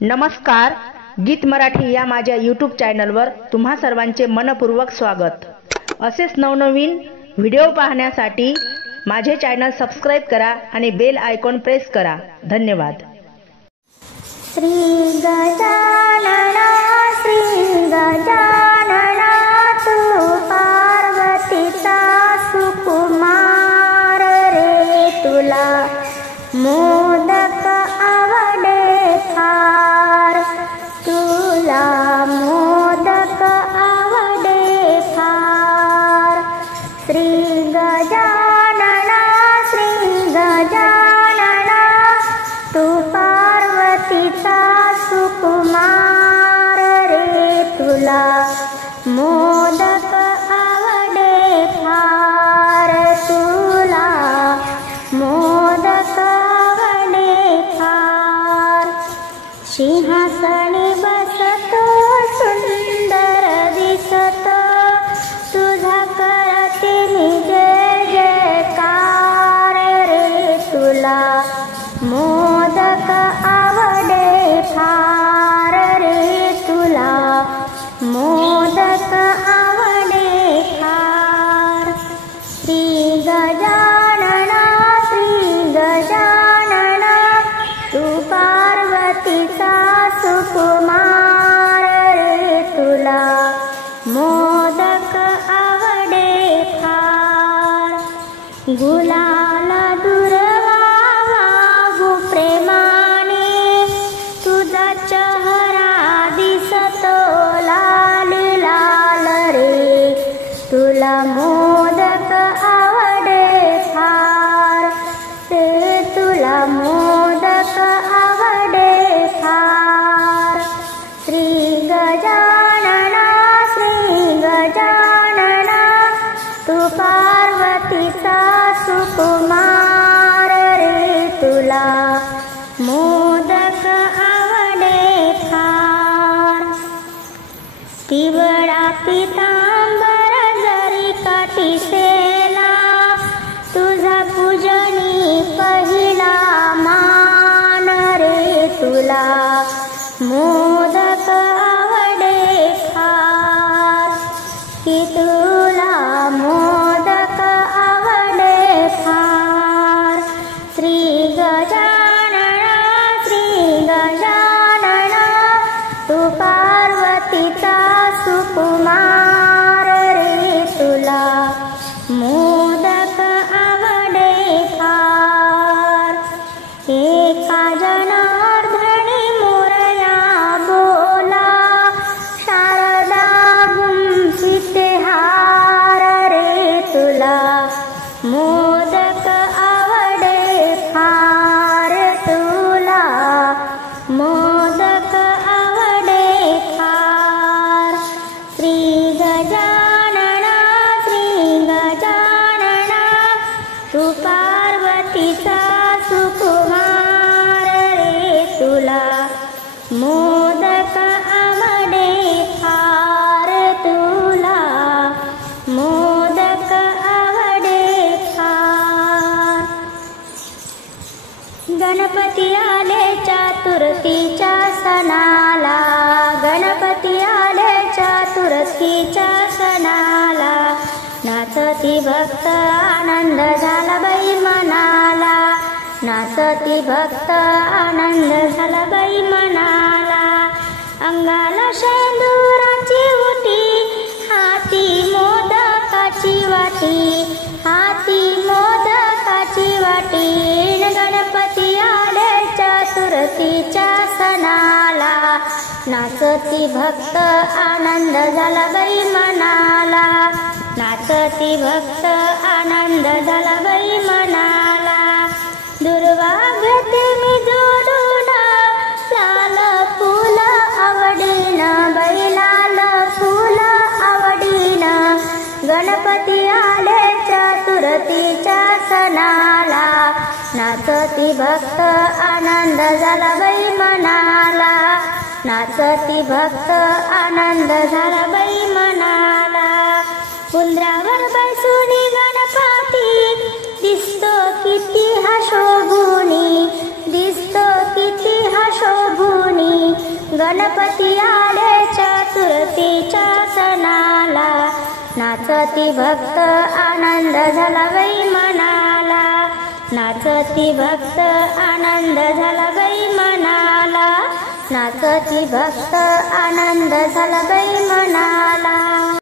नमस्कार, गीत मराठी या माझ्या यूट्यूब चॅनलवर तुम्हा सर्वांचे मनपूर्वक स्वागत। असेच नवनवीन व्हिडिओ पाहण्यासाठी माझे चॅनल सबस्क्राइब करा आणि बेल आयकॉन प्रेस करा। धन्यवाद। श्री गजानना तू पार्वतीचा सुकुमार रे, तुला मोदक आवडे फार, तुला मोदक आवडे फार। श्री गजानना तू पार्वतीचा सुकुमार रे, तुला मोदक आवडे फार, तुला मोदक आवडे फार। सिंहासनी बसतो सुंदर दिसतो, तुझा करते जय जयकार रे, तुला मोदक आवडे फार रे, तुला मोदक आवडे फार। श्री गजानना तू पार्वतीचा सुकुमार रे, तुला मोदक आवडे फार। गुलाल दुर्वा वाहू प्रेमाने, तुझा चेहरा दिसतो लाल लाल रे, तुला मोदक आवडे फार रे, तुला मोदक आवडे फार। श्री गजानना तू पार्वतीचा सुकुमार रे, तुला मोदक आवडे फार। पिवळा पितांबर जरी काठीसेला, तुझा पूजनी पहिला मान रे, तुला मोदक आवडे फार, की तुला मोदक आवडे फार। श्री गजानना तू पार्वतीचा सुकुमार रे, तुला मोदक आवडे फार। एका जनार्दनी मोरया बोला, शारदा गुंफिते हार रे, तुला मोदक आवडे फार, तुला मोदक आवडे फार। श्री गजानना तू पार्वतीचा सुकुमार रे, तुला मोदक आवडे फार, तुला मोदक आवडे फार। गणपती आले चतुर्थीच्या सणाला, गणपती आले चतुर्थीच्या सणाला, नाचती भक्त आनंद झाला बाई मनाला, नाचती भक्त आनंद झाला बाई मनाला। अंगाला शेंदुराची उटी, हाती मोदकाची वाटी, हाती मोदकाची वाटी। गणपती आले चतुर्थीच्या सणाला, नाचती भक्त आनंद झाला बाई मनाला, नाचती भक्त आनंद झाला बाई मनाला। दुर्वा घेते मी जोडून लाल फूल आवडीन, बाई लाल फूल आवडीन। गणपती आले चतुर्थीच्या सणाला, नाचती भक्त आनंद झाला बाई मनाला, नाचती भक्त आनंद झाला बाई मनाला। उंदरावर बसूनी गणपती दिसतो किती हा शोभूनी, दिसतो किती हा शोभूनी। गणपती आले चतुर्थीच्या सणाला, नाचती भक्त आनंद झाला बाई मनाला, नाचती भक्त आनंद झाला बाई मनाला, नाचती भक्त आनंद झाला बाई मनाला.